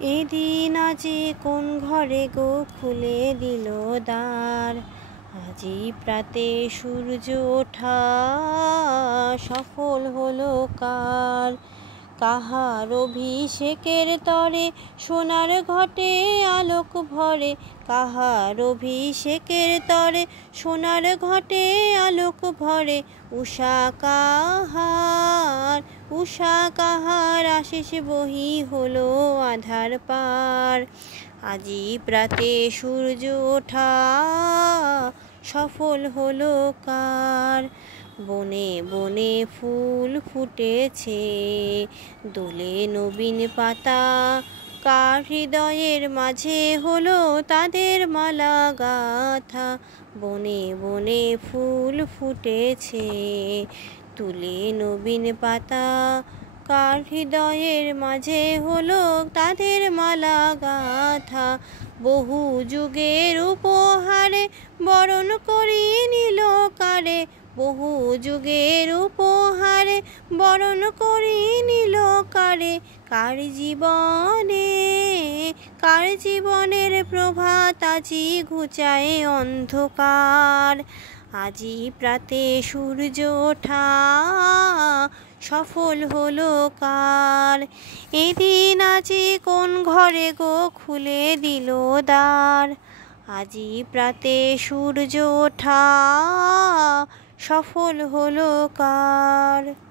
এদিন আজি কোন ঘরে গো খুলে দিল দ্বার। আজি প্রাতে সূর্য ওঠা সফল হলো কার। কাহার অভিষেকের তরে সোনার ঘটে আলোক ভরে। কাহার অভিষেকের তরে সোনার ঘটে আলোক ভরে। উষা কাহার আশিস বহি হলো আধার পার। আজি প্রাতে সূর্য ওঠা সফল হলো কার। বনে বনে ফুল ফুটেছে দোলে নবীন পাতা। কার হৃদয়ের মাঝে হলো তাদের মালা গাথা। বনে বনে ফুল ফুটেছে তুলে নবীন পাতা। কার হৃদয়ের মাঝে হলো তাদের মালা গাথা। বহু যুগের উপহারে বরণ করি নিল কারে। বহু যুগের উপহারে বরণ করি নিল কারে। কার জীবনের প্রভাত আজি ঘুচায় অন্ধকার। আজি প্রাতে সূর্য ওঠা সফল হলো কার। এদিন আজি কোন ঘরে গো খুলে দিল দ্বার। আজি প্রাতে সূর্য ওঠা সফল হলো কার।